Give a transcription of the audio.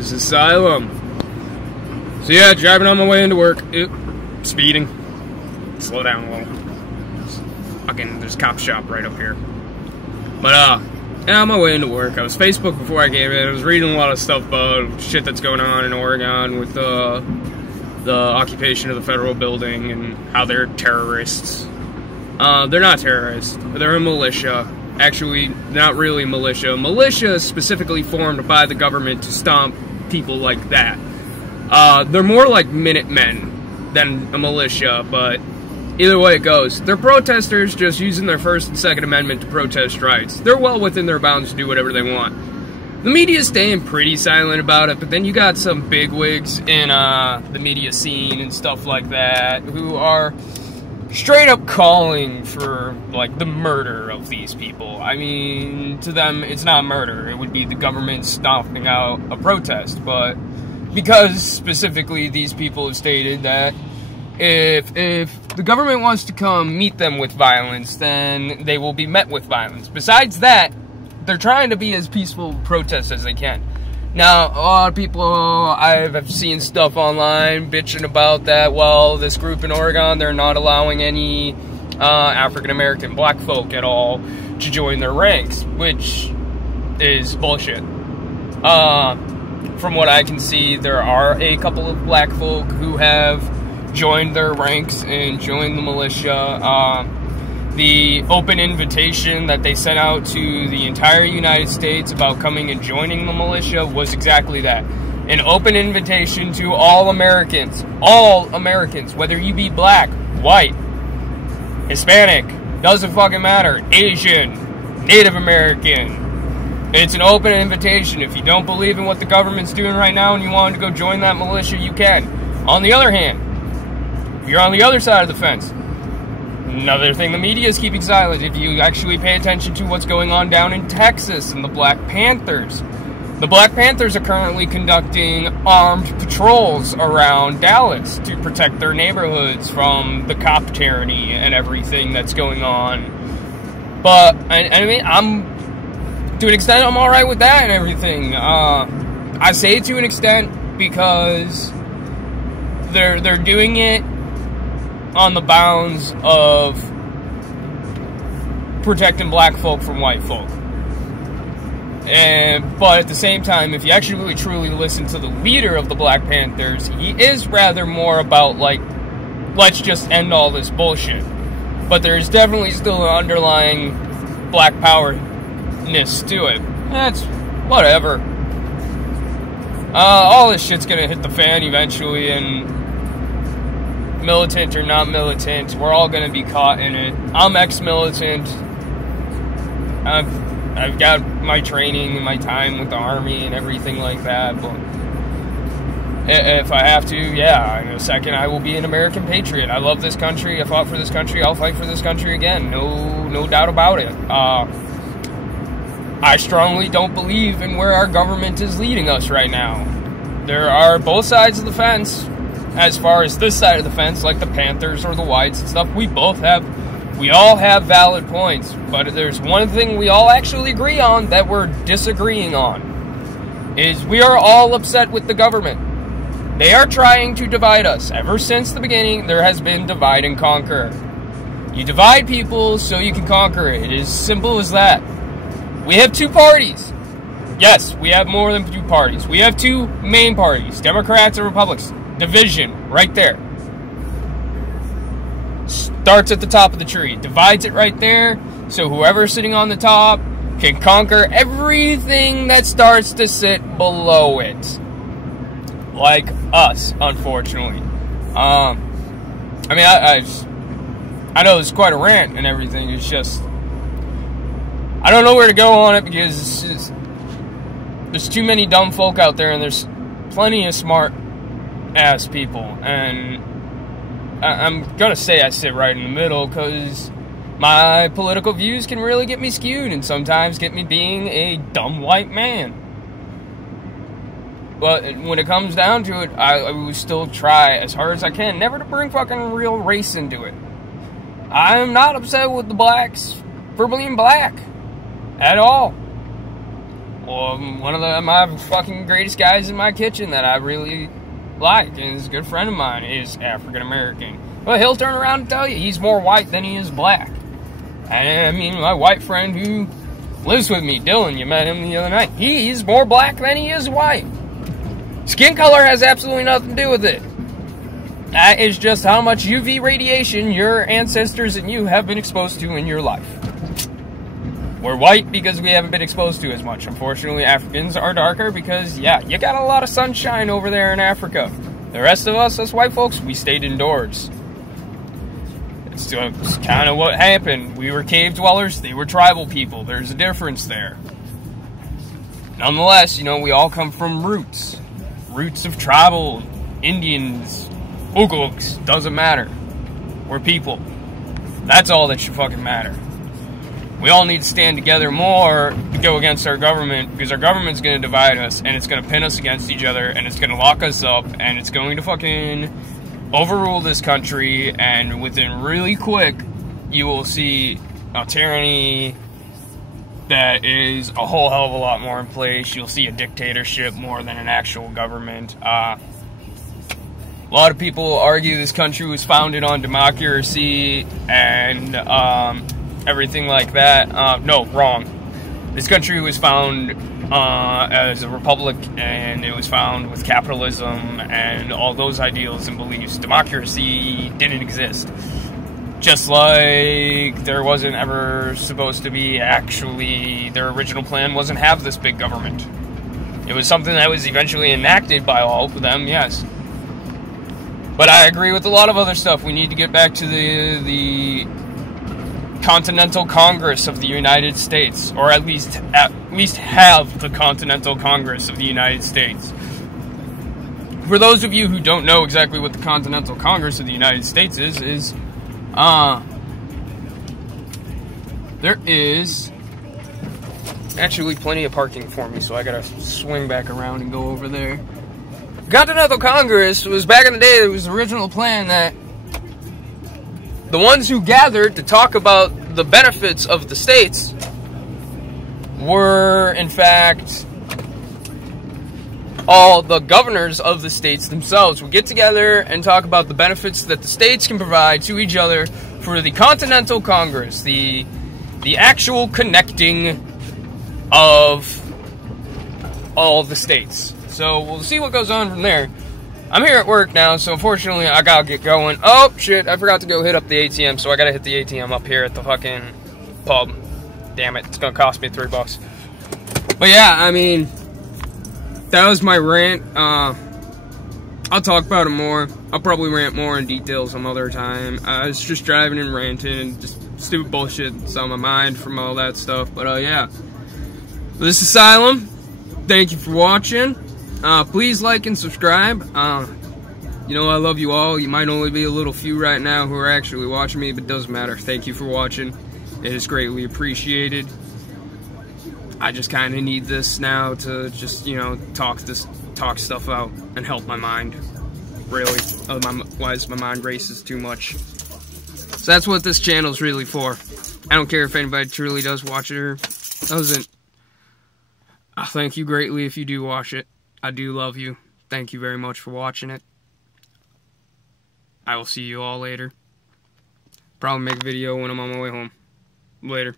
This is Asylum. So yeah, driving on my way into work. Speeding. Slow down a little. There's a cop shop right up here. But, yeah, on my way into work. I was Facebook before I came in. I was reading a lot of stuff about shit that's going on in Oregon with the occupation of the federal building and how they're terrorists. They're not terrorists. They're a militia. Actually, not really militia. Militia is specifically formed by the government to stomp people like that. They're more like Minutemen than a militia, but either way it goes. They're protesters just using their First and Second Amendment to protest rights. They're well within their bounds to do whatever they want. The media's staying pretty silent about it, but then you got some bigwigs in the media scene and stuff like that who are straight up calling for, like, the murder of these people. I mean, to them, it's not murder. It would be the government stomping out a protest, but because specifically these people have stated that if the government wants to come meet them with violence, then they will be met with violence. Besides that, they're trying to be as peaceful protest as they can. Now, a lot of people, I've seen stuff online bitching about that. Well, this group in Oregon, they're not allowing any African-American black folk at all to join their ranks, which is bullshit. From what I can see, there are a couple of black folk who have joined their ranks and joined the militia. The open invitation that they sent out to the entire United States about coming and joining the militia was exactly that. An open invitation to all Americans, whether you be black, white, Hispanic, doesn't fucking matter, Asian, Native American. It's an open invitation. If you don't believe in what the government's doing right now and you want to go join that militia, you can. On the other hand, if you're on the other side of the fence, another thing the media is keeping silent. If you actually pay attention to what's going on down in Texas and the Black Panthers. The Black Panthers are currently conducting armed patrols around Dallas to protect their neighborhoods from the cop tyranny and everything that's going on. But, I mean, to an extent, I'm alright with that and everything. I say to an extent because they're doing it on the bounds of protecting black folk from white folk. But at the same time, if you actually really truly listen to the leader of the Black Panthers, he is rather more about, like, let's just end all this bullshit. But there's definitely still an underlying black power-ness to it. That's whatever. All this shit's gonna hit the fan eventually, and militant or not militant, we're all going to be caught in it. I'm ex-militant. I've got my training and my time with the Army and everything like that, but if I have to, yeah, in a second I will be an American patriot. I love this country. I fought for this country. I'll fight for this country again. No doubt about it. I strongly don't believe in where our government is leading us right now. There are both sides of the fence. As far as this side of the fence, like the Panthers or the Whites and stuff, we all have valid points. But there's one thing we all actually agree on that we're disagreeing on, is we are all upset with the government. They are trying to divide us. Ever since the beginning, there has been divide and conquer. You divide people so you can conquer it. It is simple as that. We have two parties. Yes, we have more than two parties. We have two main parties, Democrats and Republicans. Division, right there. Starts at the top of the tree. Divides it right there, so whoever's sitting on the top can conquer everything that starts to sit below it. Like us, unfortunately. I mean, I know it's quite a rant and everything. It's just, I don't know where to go on it because there's too many dumb folk out there and there's plenty of smart ass people, and I'm gonna say I sit right in the middle because my political views can really get me skewed and sometimes get me being a dumb white man. But when it comes down to it, I will still try as hard as I can never to bring fucking real race into it. I'm not upset with the blacks for being black at all. one of my fucking greatest guys in my kitchen that I really like, and is a good friend of mine, is African American. Well, he'll turn around and tell you he's more white than he is black. And I mean, my white friend who lives with me, Dylan, you met him the other night, he's more black than he is white. Skin color has absolutely nothing to do with it. That is just how much UV radiation your ancestors and you have been exposed to in your life. We're white because we haven't been exposed to as much. Unfortunately, Africans are darker because, yeah, you got a lot of sunshine over there in Africa. The rest of us white folks, we stayed indoors. It's kind of what happened. We were cave dwellers, they were tribal people. There's a difference there. Nonetheless, you know, we all come from roots. Roots of tribal, Indians, Oogooks, doesn't matter. We're people. That's all that should fucking matter. We all need to stand together more to go against our government, because our government's going to divide us, and it's going to pin us against each other, and it's going to lock us up, and it's going to fucking overrule this country, and within really quick, you will see a tyranny that is a whole hell of a lot more in place. You'll see a dictatorship more than an actual government. A lot of people argue this country was founded on democracy and everything like that. No, wrong. This country was found as a republic, and it was found with capitalism and all those ideals and beliefs. Democracy didn't exist. Just like there wasn't ever supposed to be, actually, their original plan wasn't have this big government. It was something that was eventually enacted by all of them, yes. But I agree with a lot of other stuff. We need to get back to the Continental Congress of the United States, or at least have the Continental Congress of the United States. For those of you who don't know exactly what the Continental Congress of the United States is there is actually plenty of parking for me, so I gotta swing back around and go over there. The Continental Congress was, back in the day, it was the original plan that the ones who gathered to talk about the benefits of the states were, in fact, all the governors of the states themselves would get together and talk about the benefits that the states can provide to each other for the Continental Congress, the actual connecting of all the states. So we'll see what goes on from there. I'm here at work now, so unfortunately I gotta get going. Oh, shit, I forgot to go hit up the ATM, so I gotta hit the ATM up here at the fucking pub. Damn it, it's gonna cost me $3. But yeah, I mean, that was my rant. I'll talk about it more. I'll probably rant more in detail some other time. I was just driving and ranting and just stupid bullshit that's on my mind from all that stuff. But yeah, this is Asylum. Thank you for watching. Please like and subscribe. You know, I love you all. You might only be a little few right now who are actually watching me, but it doesn't matter. Thank you for watching. It is greatly appreciated. I just kind of need this now to just, you know, talk stuff out and help my mind. Really, otherwise my mind races too much. So that's what this channel's really for. I don't care if anybody truly does watch it or doesn't. I thank you greatly if you do watch it. I do love you. Thank you very much for watching it. I will see you all later. Probably make a video when I'm on my way home. Later.